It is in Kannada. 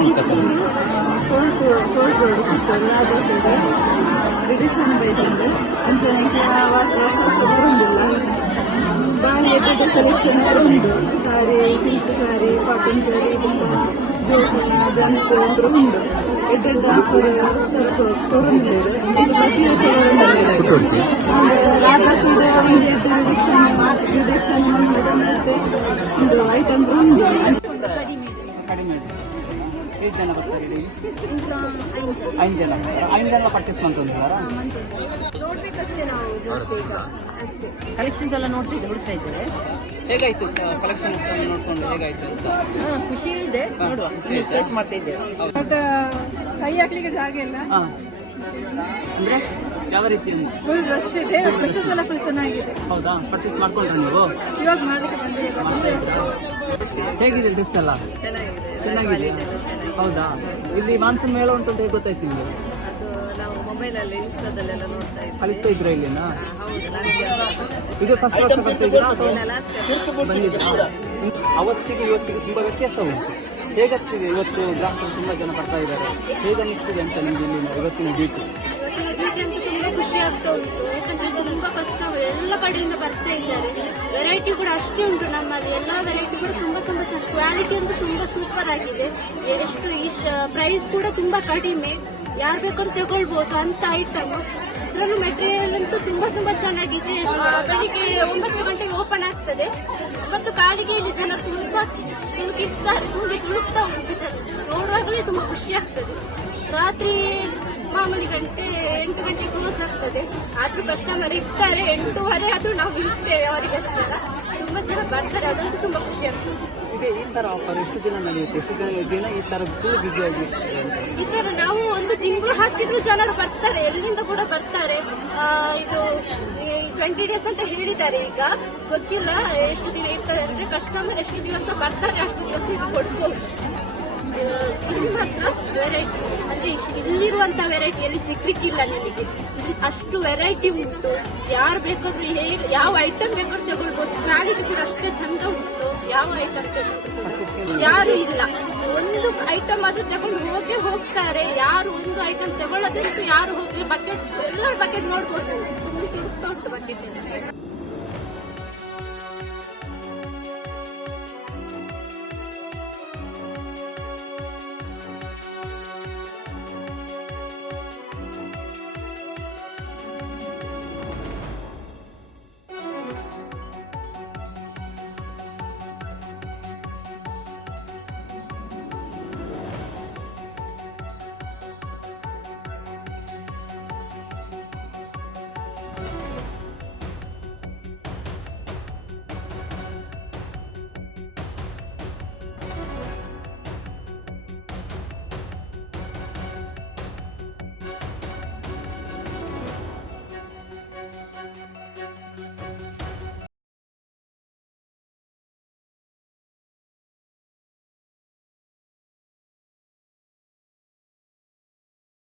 ಕೋರ್ಟ್ ರೋಡ್ ಕಿತ್ತೂರು ರಾಜಾಪೇಟೆ ರಿಡಕ್ಷನ್ ಬೈತಂದು ಅಂಚನೆಗೆ ವರ್ಷ ಬರೋದಿಲ್ಲ ಬಾರಿ ಎಡ್ಡೆ ಕಲೆಕ್ಷನ್ ಉಂಟು ಸಾರಿ ಸಿಲ್ಕ್ ಸಾರಿ ಕಾಟನ್ ಸಾರಿ ಜೋಕುನ ಜಂತು ಅಂದ್ರೆ ಉಂಟು ಎಡ್ಡೆಡ್ಡ ಆಫರ್ ಕೊರೊಂದಿಲ್ಲ ಪ್ರತಿ ವರ್ಷ ರಾಜಾಪೇಟೆ ಒಂದು ರಿಡಕ್ಷನ್ ಮತ್ತೆ ಒಂದು ಐಟಮ್ ಉಂಟು ಎಷ್ಟು ಜನ ಬರ್ತಾರೆ ಹೇಳಿ? 5 ಜನ. 5 ಜನ ಪರ್ಚೇಸ್ ಮಾಡ್ಕೊಂಡಿದ್ದಾರಾ? ನೋಡ್ಬೇಕಷ್ಟೇ ನಾವು ಜಸ್ಟ್ ಈಗ ಅಷ್ಟೇ. ಕಲೆಕ್ಷನ್ಸ್ ಎಲ್ಲ ಹುಡುಕ್ತಾ ಇದ್ದಾರೆ. ಹೇಗಾಯ್ತು ಕಲೆಕ್ಷನ್ ನೋಡ್ಕೊಂಡು ಹೇಗಾಯ್ತು ಅಂತ? ಖುಷಿ ಇದೆ, ನೋಡುವ ಫೇಸ್ ಮಾಡ್ತಾ ಇದ್ದೇವೆ. ಬಟ್ ಕೈ ಹಾಕ್ಲಿಕ್ಕೆ ಜಾಗ ಇಲ್ಲ. ಅಂದ್ರೆ ಯಾವ ರೀತಿ? ಫುಲ್ ರಶ್ ಇದೆ. ಡ್ರೆಸ್ಸಸ್ ಎಲ್ಲ ಫುಲ್ ಚೆನ್ನಾಗಿದೆ. ಹೌದಾ? ಪರ್ಚೇಸ್ ಮಾಡ್ಕೊಂಡ್ರೆ ನೀವು? ಇವಾಗ ಮಾಡ್ಲಿಕ್ಕೆ ಬಂದಿದೆ. ಹೇಗಿದೆ ಡ್ರೆಸ್ ಎಲ್ಲ? ಚೆನ್ನಾಗಿದೆ. ಹೌದಾ? ಇಲ್ಲಿ ಮಾನ್ಸೂನ್ ಮೇಳ ಉಂಟು ಅಂತ ಗೊತ್ತಾಯ್ತು ನಿಮ್ಗೆ? ಅದು ನಾವು ಮೊಬೈಲಲ್ಲಿ ಇನ್ಸ್ಟಾದಲ್ಲೆಲ್ಲ ನೋಡ್ತಾ ಇದ್ವಿ. ಕಲಿಸ್ತಾ ಇದ್ರು ಇಲ್ಲಿನ? ಹೌದು. ಇದು ಫಸ್ಟ್ ವರ್ಷ ಬರ್ತಾ ಇದ್ದೀರಾ ಬಂದಿದ್ದೀರಾ? ಅವತ್ತಿಗೆ ಇವತ್ತಿಗೆ ತುಂಬಾ ವ್ಯತ್ಯಾಸ ಉಂಟು. ಹೇಗಾಗ್ತಿದೆ ಇವತ್ತು? ಗ್ರಾಹಕರು ತುಂಬಾ ಜನ ಬರ್ತಾ ಇದ್ದಾರೆ. ಹೇಗನ್ನಿಸ್ತಿದೆ ಅಂತ ನಿಮ್ಗೆ ಇಲ್ಲಿನ ಇವತ್ತಿನ ಡ್ಯೂಟಿ? ತುಂಬಾ ಖುಷಿ ಆಗ್ತಾ ಉಂಟು. ಯಾಕಂದ್ರೆ ತುಂಬಾ ಕಸ್ಟಮರ್ ಎಲ್ಲ ಕಡೆಯಿಂದ ಬರ್ತಾ ಇದ್ದಾರೆ. ವೆರೈಟಿ ಕೂಡ ಅಷ್ಟೇ ಉಂಟು ನಮ್ಮಲ್ಲಿ. ಎಲ್ಲ ವೆರೈಟಿ ಕೂಡ ತುಂಬಾ ಚೆನ್ನಾಗಿ, ಕ್ವಾಲಿಟಿ ಅಂತೂ ತುಂಬಾ ಸೂಪರ್ ಆಗಿದೆ. ಎಷ್ಟು ಪ್ರೈಸ್ ಕೂಡ ತುಂಬಾ ಕಡಿಮೆ, ಯಾರು ಬೇಕಾದ್ರೂ ತಗೊಳ್ಬಹುದು ಅಂತ ಐಟಮ್. ಇದರಲ್ಲೂ ಮೆಟೀರಿಯಲ್ ಅಂತೂ ತುಂಬಾ ಚೆನ್ನಾಗಿದೆ. ಬೆಳಿಗ್ಗೆ 9 ಗಂಟೆಗೆ ಓಪನ್ ಆಗ್ತದೆ ಮತ್ತು ಕಾಲಿಗೆ ಇಲ್ಲಿ ಜನ ತುಂಬಾ ತುಳುಕ್ತಾ ಉಂಟು. ಜನ ನೋಡುವಾಗಲೇ ತುಂಬಾ ಖುಷಿ ಆಗ್ತದೆ. ರಾತ್ರಿ ಮಾಮೂಲಿ 8 ಗಂಟೆಗೆ ಕ್ಲೋಸ್ ಆಗ್ತದೆ. ಆದ್ರೂ ಕಸ್ಟಮರ್ ಇರ್ತಾರೆ. 8:30 ಆದ್ರೂ ನಾವು ಇರ್ತೇವೆ ಅವರಿಗೋಸ್ಕರ. ತುಂಬಾ ಜನ ಬರ್ತಾರೆ, ಅದಂತೂ ತುಂಬಾ ಖುಷಿ ಆಗ್ತದೆ. ಈ ತರ ಆಫರ್ ಎಷ್ಟು ದಿನ ನಡೆಯುತ್ತೆ? ಎಷ್ಟು ದಿನ ಈ ತರ ಫುಲ್ ಬಿಸಿ ಆಗಿರ್ತದೆ? ಈ ತರ ನಾವು 1 ತಿಂಗಳು ಹಾಕಿದ್ರು ಜನರು ಬರ್ತಾರೆ, ಎಲ್ಲಿಂದ ಕೂಡ ಬರ್ತಾರೆ. ಇದು 20 ಡೇಸ್ ಅಂತ ಹೇಳಿದ್ದಾರೆ. ಈಗ ಗೊತ್ತಿಲ್ಲ ಎಷ್ಟು ದಿನ ಇರ್ತಾರೆ ಅಂದ್ರೆ. ಕಸ್ಟಮರ್ ಎಷ್ಟು ದಿವಸ ಬರ್ತಾರೆ ಅಷ್ಟು ದಿವಸ ಇದು ಕೊಡ್ಬೋದು. ಇಲ್ಲಿ ಮಾತ್ರ ವೆರೈಟಿ ಅಂದ್ರೆ ಇಲ್ಲಿರುವಂತ ವೆರೈಟಿ ಎಲ್ಲಿ ಸಿಗ್ಲಿಕ್ಕಿಲ್ಲ ನಿಮಗೆ. ಅಷ್ಟು ವೆರೈಟಿ ಉಂಟು. ಯಾರು ಬೇಕಾದ್ರೂ ಯಾವ ಐಟಮ್ ಬೇಕಾದ್ರೂ ತಗೊಳ್ಬಹುದು. ಕ್ವಾಲಿಟಿ ಕೂಡ ಅಷ್ಟೇ ಚಂದ ಉಂಟು. ಯಾವ ಐಟಮ್ ತಗೊಳ್ಬಹುದು ಯಾರು ಇಲ್ಲ. ಒಂದು ಐಟಮ್ ಆದ್ರೂ ತಗೊಂಡು ಹೋಗ್ತಾರೆ. ಯಾರು ಒಂದು ಐಟಮ್ ತಗೊಳ್ಳೋದಂತೂ ಯಾರು ಹೋಗಿ ಬಕೆಟ್ ಎಲ್ಲರ ಬಕೆಟ್ ನೋಡ್ಬೋದು. ತುಂಬ ಉಂಟು ಬಕೆಟ್.